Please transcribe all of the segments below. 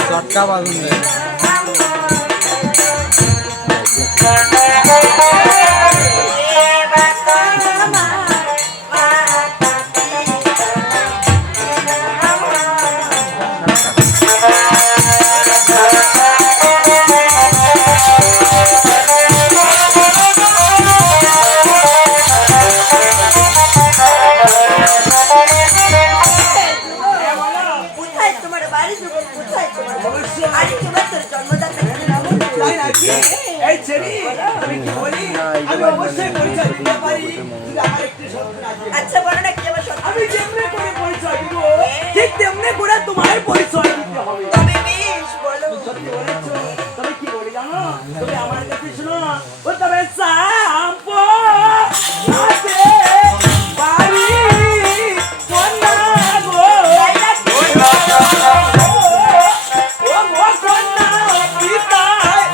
চটকা বাজুন আচ্ছা বলো না কি আমার আমি যেমনি করে পরিচয় দিব ঠিক তেমনি করে তোমার পরিচয় দিতে হবে। তবে বেশ বলো সত্যি বলেছো। তবে কি বলি জানো? তবে আমার কাছে শোনো ও তবে সাম্পো আছে বাড়ি কন্যা গো ও গো কন্যা পিতায়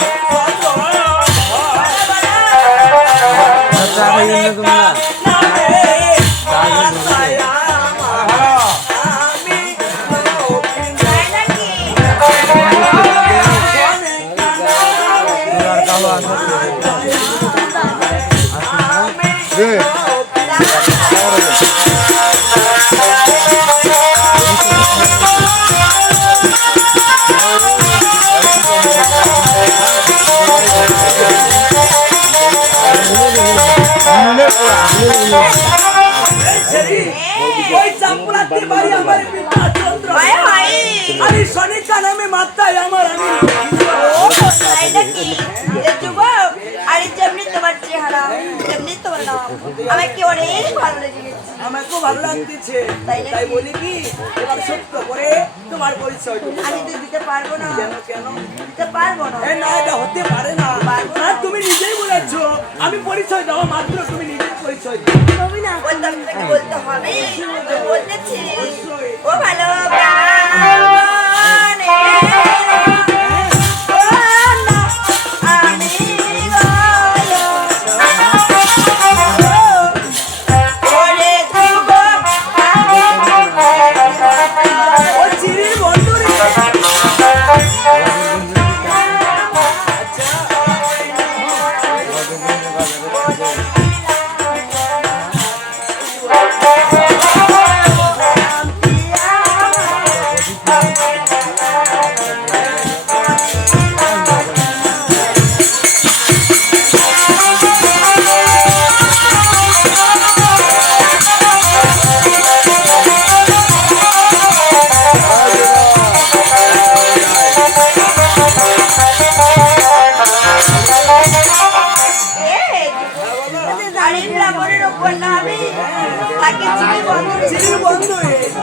আমাকে ভালো লাগতেছে তাই বলি কি এবার সত্য করে তোমার পরিচয় আমি তো দিতে পারবো না। কেন কেন দিতে পারবো না? না এটা হতে পারে না। না তুমি নিজেই বলেছো আমি পরিচয় দাও মাত্র তুমি নিজের পরিচয় তুমি না বলতে হবে বলতেছি ও ভালো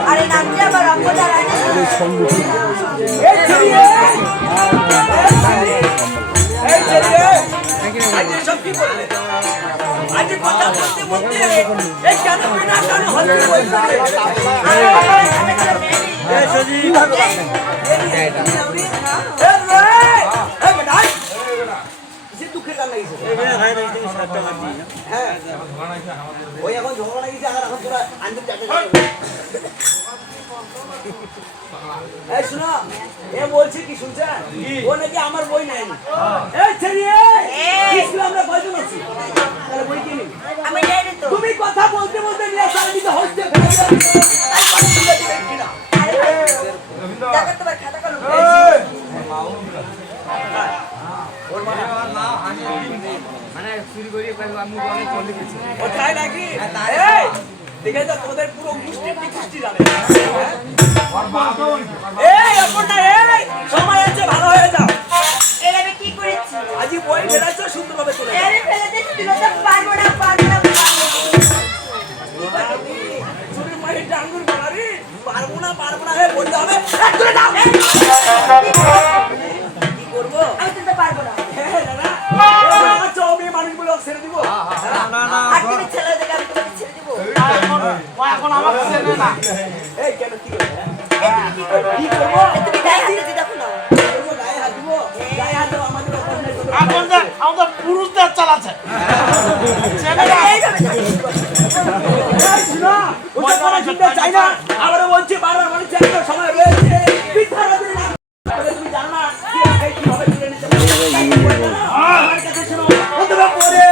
আরে নামটি আমার অপদার দুঃখের গান লাগিয়েছে হ্যাঁ ওই এখন ঝগড়া লাগিয়েছে আর এখন তোরা আনতে এই শোনো এ বলছে কি শুনছেন ও নাকি আমার বই নাই এই ছেড়ি এই আমরা কয়জন আছি তাহলে বই কিনি আমি জানি তো তুমি কথা বলতে বলতে নিয়ে সারাদিন হচ্ছে কিনা টাকা তোমার খাতা কলম ওর মানে চুরি করি আমি অনেক চলে গেছি ও তাই নাকি এই দেখে তো তোদের পুরো মুষ্টি জানে এই এখন না এই সময় আছে ভালো হয়ে যাও এর আমি কি করেছি আজি বই ফেলাচ্ছ সুন্দরভাবে চলে যাও। এরে ফেলে দিস তুই তো পারবো না পারবো না চুরি মারি ডাঙ্গুর মারি পারবো না হে বলতে হবে চলে যাও। কি করবো? আমি তো পারবো না হ্যাঁ দাদা আচ্ছা আমি মানুষগুলো ছেড়ে দিব। না না আর তুমি ছেলে দেখে আমি তোকে ছেড়ে দিব এখন আমাকে চেনে না এই কেন কি করবে? কি করবো কি করবো? তুমি গায়ে হাত দিয়ে দেখো না কি করবো? গায়ে হাত দিব? গায়ে হাত দেবো আমাদের অভ্যাস নেই, তোদের এখন যে আমাদের পুরুষদের চালাচ্ছে এইভাবে এই শোনো, ওটা কোনো চিন্তা চাই না। আবারও বলছি, বারবার বলছি, এখনো সময় রয়েছে। পিঠাটা দিন না। তাহলে তুমি জানো না, কি আগে কি হবে, কি নিতে হবে। আমার কাছে শোনো, অথবা পরে।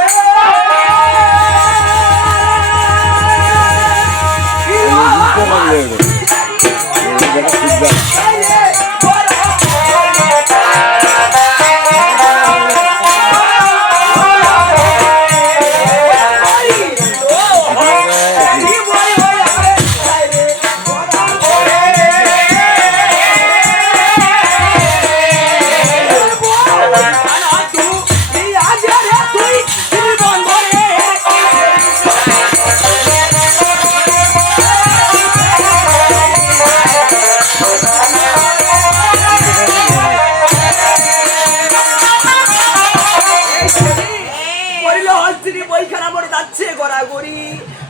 বইখানা পড়ে যাচ্ছে গড়াগড়ি।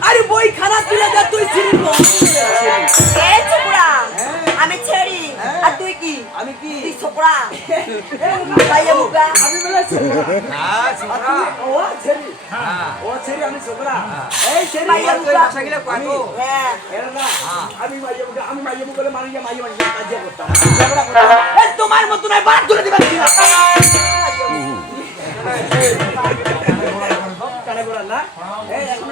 আরে বইখানা তুলে দে তুই ছিলি এই ছোকরা আমি ছেড়ি আর তুই কি আমি কি তুই ছোকরা ভাইয়া মুগা আমি বলেছি হ্যাঁ ছোকরা ও ছেড়ি হ্যাঁ ও ছেড়ি আমি ছোকরা এই ছেড়ি ভাইয়া তুই বাসা গেলে কাটো হ্যাঁ এর না আমি মাইয়া মুখে মারিয়া মাইয়া কাজ করতাম ঝগড়া করতাম। এই তোমার মত নয় বাদ তুলে দিবা কি না কানে করার না এই এখন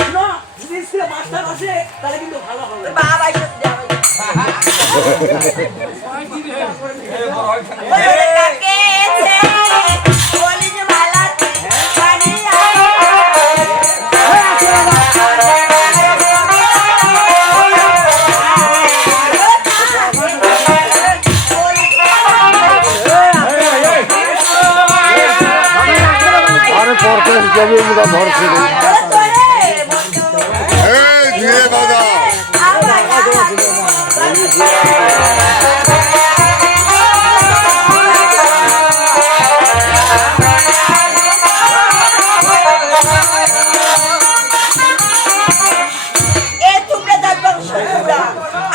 শুনো যদি স্কুলে মাস্টার আসে তাহলে কিন্তু ভালো হবে। বাবা এসে যাবে এই ওরে কাকে ছে বলি যে মালাতে পানি আরে পরকে হিসাবে মুখা ধরছে এই ধীরে বাজা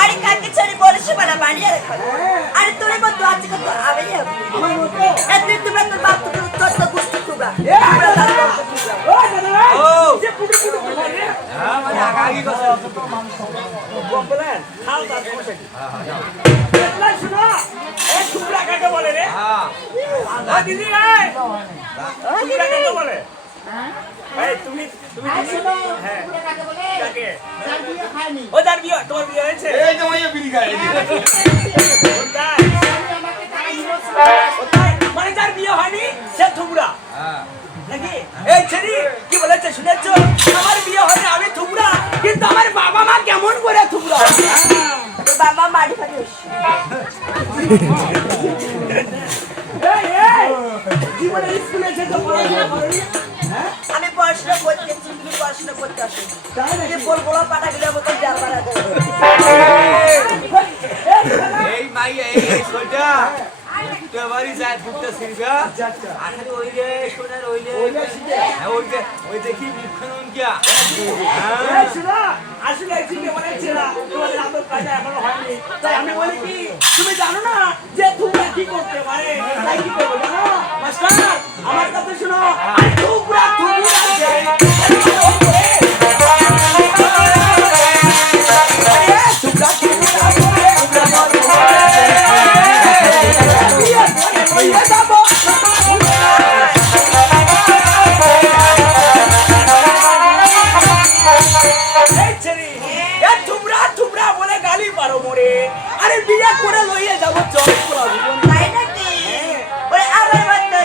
আরে কাকে ছেড়ে বলেছে বলা বানিয়ে রাখো আরে তোরে মত আছে কত আবে তুই তোমরা তোর বাপ তোর তো গুস্ত তোমরা ও দাদা ও যে পুটু পুটু করে হ্যাঁ মানে আগাগি কথা বলেন খাও তার সমস্যা কি না শুনো এই টুকরা কাকে বলে রে হ্যাঁ ও দিদি এই টুকরা কাকে বলে এই তুমি শুনো হ্যাঁ কাকে বলে কাকে যার বিয়ে খায়নি ও তার বিয়ে তোমার বিয়ে হয়েছে এই যে মাইয়া বিড়ি খায় কোনটায়? আমাকে খাইনি বলছে কোথায়? মানে যার বিয়ে হয়নি সে থুবড়া হ্যাঁ নাকি এই ছেড়ি কি বলেছে শুনেছো আমার বিয়ে হয়নি আমি থুবড়া কিন্তু আমার বাবা মা কেমন করে থুবড়া তোর বাবা মারি ফাটি হচ্ছে এই এই জীবনে স্কুলে এসে তো পড়াশোনা করনি হ্যাঁ আমি পড়াশোনা করতেছি তুমি পড়াশোনা করতে আসো তাই নাকি যে বলবো পাটা গেলে মতো জাল মারা দেবে এই মাইয়া এই সোজা তো বাড়ি যায় ফুটতে সিরগা আখালি ওই রে সোনার ওই রে হ্যাঁ ওই দেখি মুখখান কিয়া এই শোনো আসলে এই চিন্তা বলেছে না তোমাদের আদর কাজে এখনো হয়নি তাই আমি বলি কি তুমি জানো না যে তোমরা কি করতে পারে তাই কি করবো জানো মাস্টার আমার কথা শোনো আর তোমরা থুবড়া বলে গালি পারো মোরে আরে বিয়ে করে লইয়ে যাবো চল তাই নাকি ওরে আমার বাচ্চা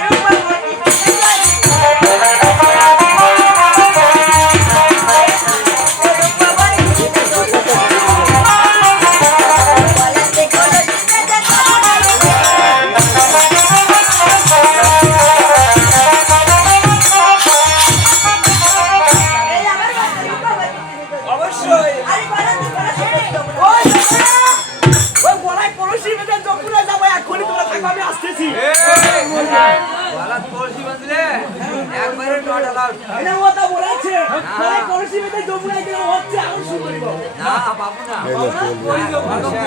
এটা ও তো বলেছে তাই কলসি মেতে যমুনায় গেলে হচ্ছে আরো সুন্দরী বাবু না বাবু না এই যে চলবে।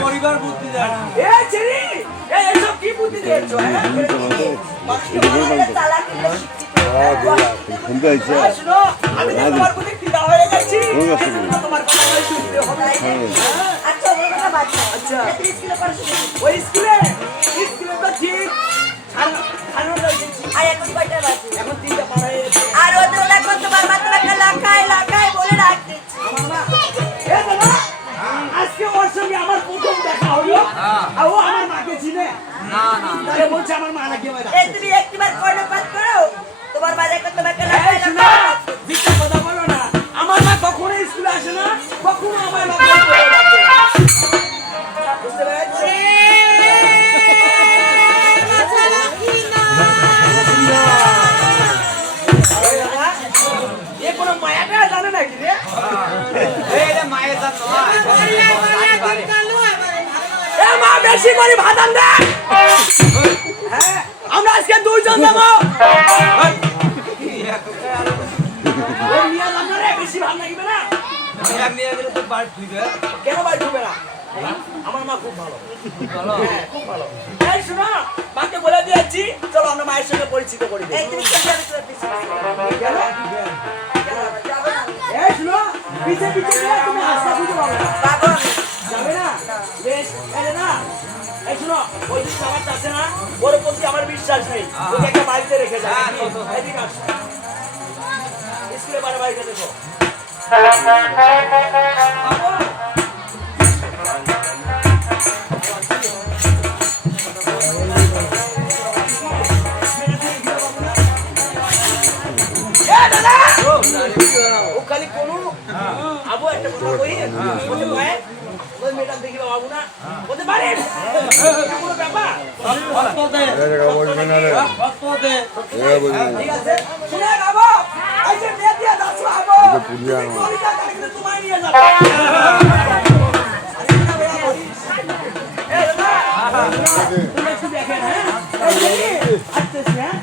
পরিবার বুদ্ধি দেয় এ ছেড়ি এসব কি বুদ্ধি দিয়েছো হ্যাঁ চালাকি হলে শিক্ষিত। শুনতে হয়েছে এই শোনো, আমি তো তোমার প্রতি ফিদা হয়ে গেছি ঠিক আছে। তোমার কথা শুনতে হবে আচ্ছা ওগুলো কথা বাদ দাও। আচ্ছা। তুই স্কুলে পড়াশোনা করছিস? ওই স্কুলে তো ঠিক ছাড়ানো গেছি আর এখন কয়টা বাজে? এখন 3টা পার হয়ে গেছে আর ওদের এখন তোমার মাথাটা লাখায় বলে রাখ দিচ্ছি। আমার মা এ দাদা আজকে ওর সঙ্গে আমার প্রথম দেখা হলো আর ও আমার মাকে চিনে না না তাহলে বলছে আমার মা নাকি আমার এই তুমি একটিবার কর্ণপাত করো, তোমার বাড়ি এখন তোমাকে এই শোনো, মিথ্যা কথা বলো না আমার মা কখনো স্কুলে আসে না কখনো আমার লজ্জা করে রাখে না। বুঝতে পেরেছো এই দাদা, এ কোনো মায়াটা জানে নাকি রে এই রে মায়ের দান নয় এ মা বেশি করে ভাত আন দে হ্যাঁ আমরা আজকে দুইজন যাবো ওই নিয়ে যাবো না রে বেশি ভাত লাগবে না নিয়ে গেলে তো বাড়ি দিবে কেন বাড়ি ঢুকবে না আমার মা খুব ভালো হ্যাঁ খুব ভালো এই শোনো মাকে বলে দিয়েছি চলো আমরা মায়ের সঙ্গে পরিচিত করে দিই এই তুমি কেন যাবে তোর পিছনে? কেন যাবো না। এই শোনো পিছে পিছে গিয়ে তুমি রাস্তা খুঁজে পাবে না যাবো আমি। যাবে না বেশ এই না এই শোনো ওই যে খাবারটা আছে না ওর প্রতি আমার বিশ্বাস নেই ওকে একটা বাড়িতে রেখে যাও হ্যাঁ, তো, তো। এদিকে আসো স্কুলে বাড়িতে দেখো ও খালি কোনো আবু একটা কথা কই বলতে পারে ওই মেয়েটা দেখিবা বাবু না বলতে পারে কোনো ব্যাপার বলবে না রে বলবে না ঠিক আছে শুনে বাবু এই যে মেয়ে দিয়া যাচ্ছ বাবু পুলিয়া না। কলিটা কাটলে তোমায় নিয়ে যাবে এই দাদা তুমি একটু দেখেন হ্যাঁ এই যে আসতেছি হ্যাঁ